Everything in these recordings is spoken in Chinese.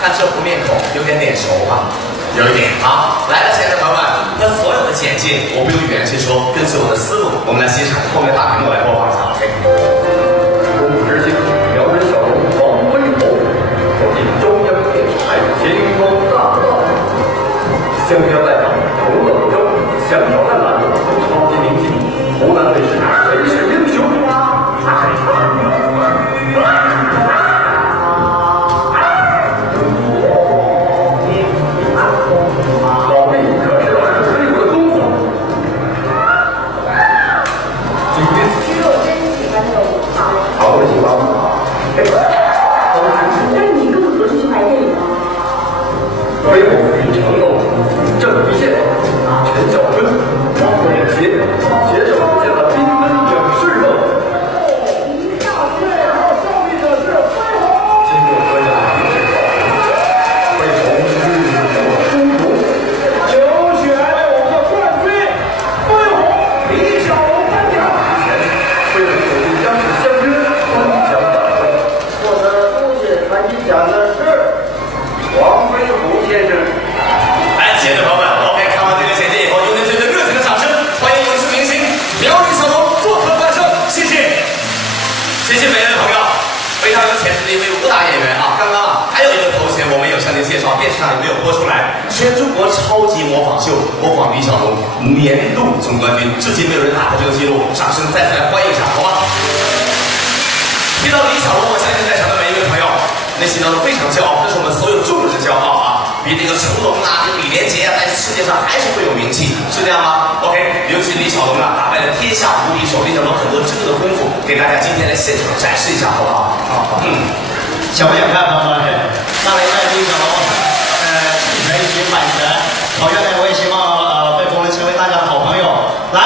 看这副面孔有点脸熟吧？有一点啊。来了，亲爱的朋友们，那所有的简介我不用语言去说，跟随我的思路，我们来欣赏后面大屏幕来播放一下。OK。公主之星，苗人小龙王飞鸿，走进中央电视台星光大道，香飘在场，同乐不争，想挑战栏目，超级明星，湖南卫视谁是英雄啊？飞鸿与成龙、郑伊健、陈小春、王国领衔手实现了缤纷影视梦。一上最后胜利者是飞鸿。经过专家评审后，飞鸿日落殊途，有选5个冠军，飞鸿、李小龙颁奖。飞鸿走进央视相约颁奖晚会，获得冬雪传奇奖的是王飞鸿先生。来，亲爱的朋友们 ，OK， 看完这个简介以后，用您最最热情的掌声，欢迎影视明星苗人小龙做客观胜，谢谢，谢谢每位朋友，非常有潜质的一位武打演员啊！刚刚啊，还有一个头衔我没有向您介绍，电视上也没有播出来，全中国超级模仿秀模仿李小龙年度总冠军，至今没有人打破这个记录，掌声再次来欢迎一下，好吗？提到李小龙，我相信在场的每一位朋友内心当中非常骄傲，这是我们所有中国人的骄傲啊！比这个成龙啊，这个李连杰啊，在世界上还是会有名气，是这样吗 ？OK， 尤其李小龙啊，打败了天下无敌手，李小龙很多真正的功夫，给大家今天来现场展示一下，好不好？好，想不想看朋友们？上来带李小龙，侵权一些版权，同样呢，我也希望被公能成为大家的好朋友。来，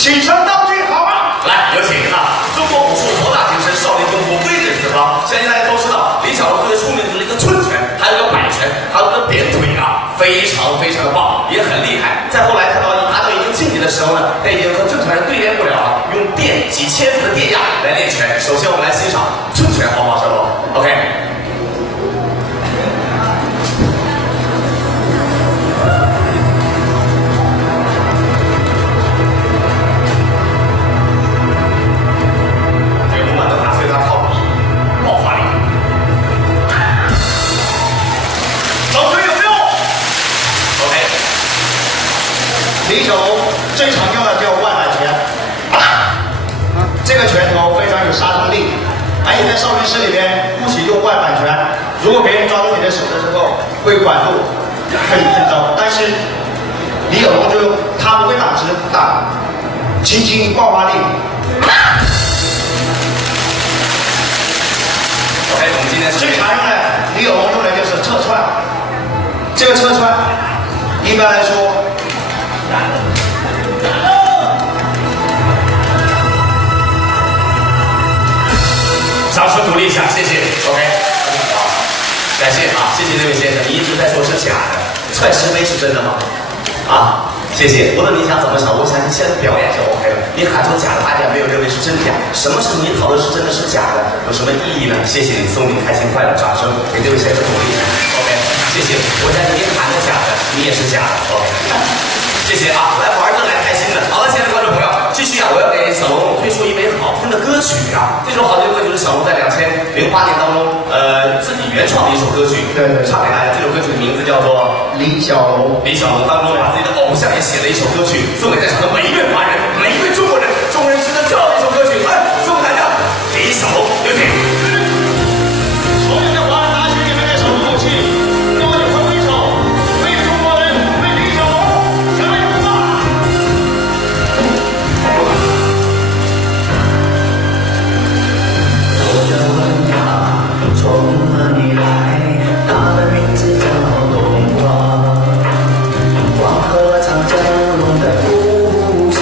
起身道具，好吗？来，有请啊！中国武术博大精深，少林功夫威震四方。相信大家都知道，李小龙最为出名的就是一个寸拳，还有一个摆拳，还有一个扁腿啊，非常非常的棒，也很厉害。再后来看到达到一定境界的时候呢，他已经和正常人对练不了了，用电几千伏的电压来练拳。首先我们来欣赏寸拳，好不好，小龙 ？OK。李小龙最常用的叫外摆拳，这个拳头非常有杀伤力，而且在少林寺里边不许用外摆拳，如果别人抓住你的手的时候会管住，很糟。但是李小龙就用，他不会打直打，轻轻爆发力。OK， 我们今天最常用的李小龙用的就是侧串，这个侧串一般来说。掌声鼓励一下，谢谢。OK， 好，感谢啊，谢谢这位先生，你一直在说是假的，踹石碑是真的吗？啊，谢谢。无论你想怎么想，我想你现在表演就 OK 了。你喊出假的，大家没有认为是真假。什么是你讨论是真的是假的？有什么意义呢？谢谢你，送你开心快乐，掌声给这位先生鼓励一下。OK， 谢谢。我相信你喊的假的，你也是假的。OK。谢谢啊，来玩的来开心的。好了，亲爱的观众朋友，继续啊，我要给小龙推出一枚好听的歌曲啊。这首好听的歌曲是小龙在2008年当中自己原创的一首歌曲，对，唱给大家。这首歌曲的名字叫做李小龙。李小龙当中把自己的偶像也写了一首歌曲，送给在场的每一位华人、每一位中国人，中国人值得骄傲的一首歌曲。来，送给大家，李小龙，有请。所有的华人拿起你们的手鼓气，高举挥挥手，为中国人，为李小龙，加油吧！我叫问他从哪里来，他的名字叫东方，黄河长江龙的故乡。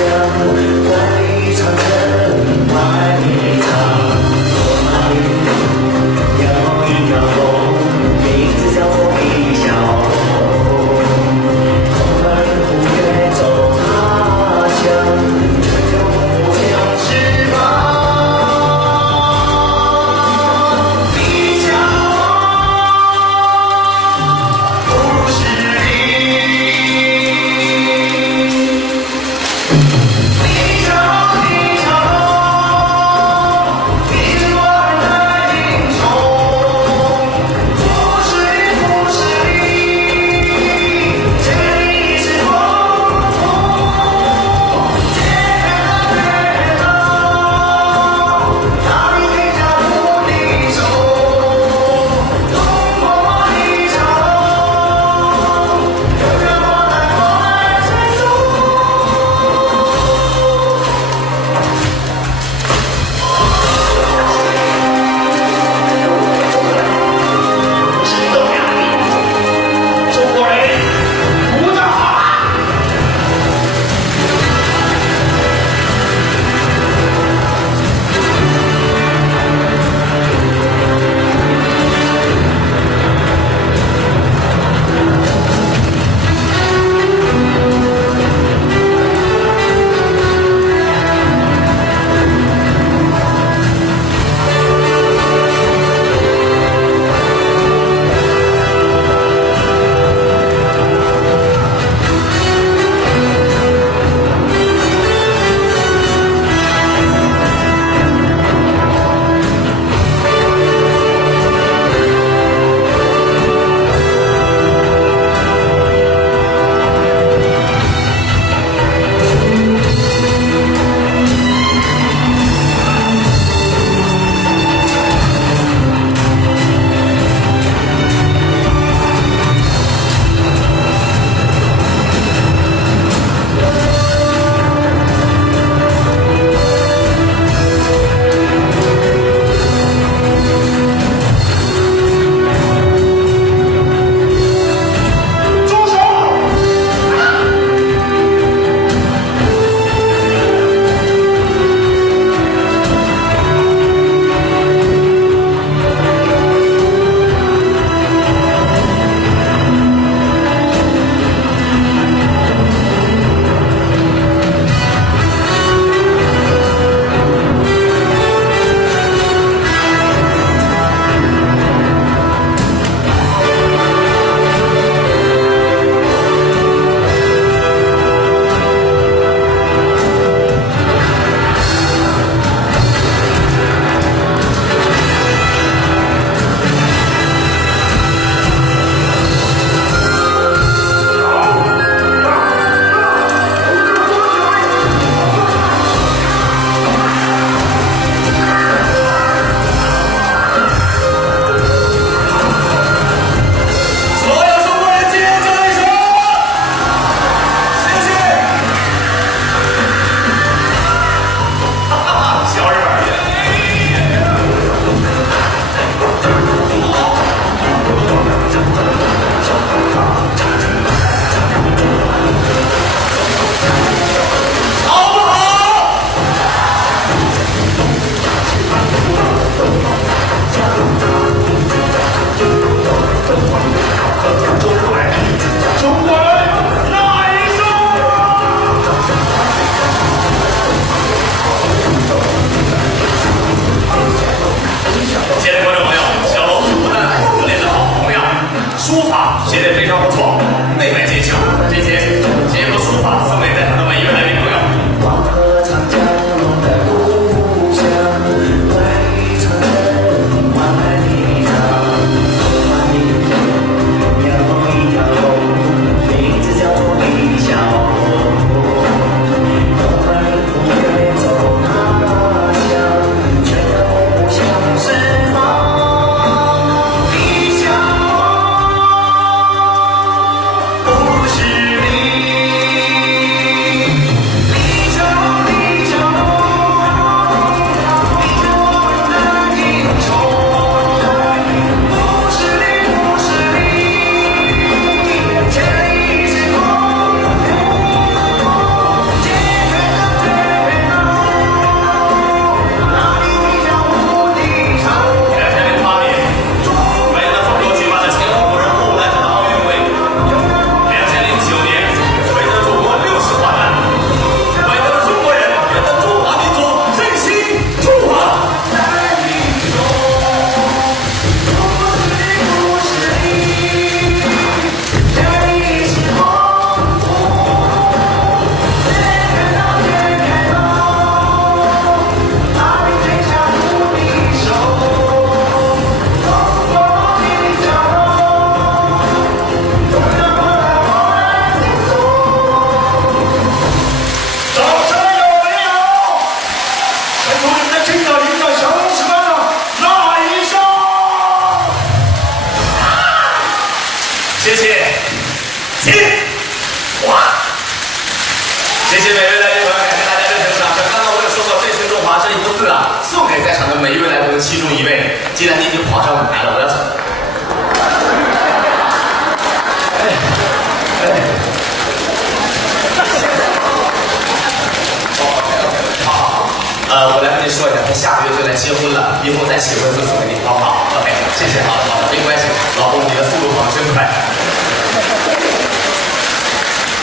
我来跟你说一下，他下个月就来结婚了，以后咱结婚就送给你，好不好 ？OK， 谢谢，好的，好的，没关系，老公，你的速度跑得真快。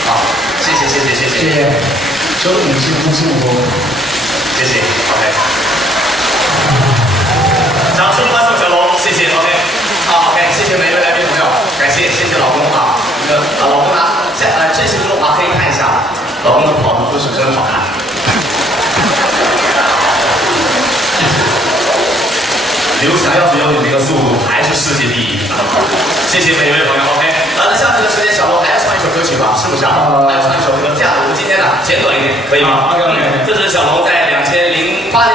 好，谢谢，谢谢，谢谢，谢谢，祝你幸福幸福。谢谢 ，OK。掌声欢送小龙，谢谢 ，OK。好 ，OK， 谢谢每一位来宾朋友，感谢，谢谢老公啊，那个老公啊，这些中啊可以看一下，老公的跑步姿势真好看。想要只有你这个速度还是世界第一。谢谢每一位朋友 ，OK。那下次的时间，小龙还要唱一首歌曲吧？是不是啊？还要唱一首歌。这样，我们今天呢简短一点，可以吗 ？OK。这是小龙在2008年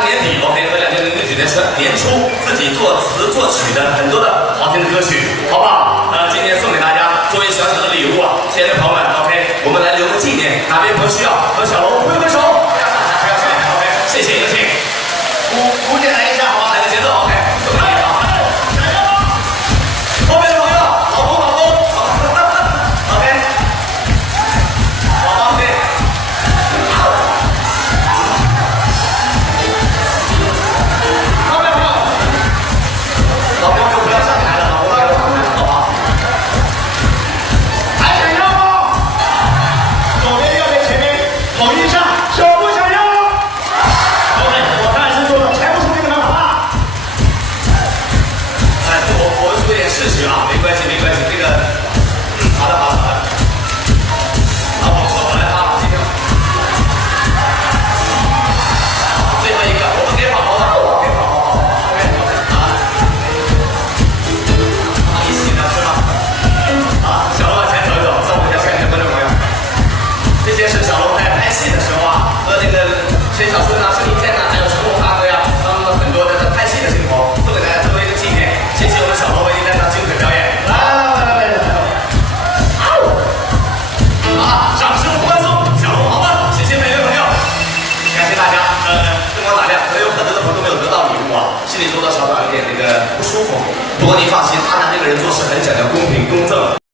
年底 ，OK 和2009年年初自己作词作曲的很多的好听的歌曲，好不好？今天送给大家作为小小的礼物啊，亲爱的朋友们 ，OK， 我们来留个纪念。哪位朋友需要和小龙挥挥手？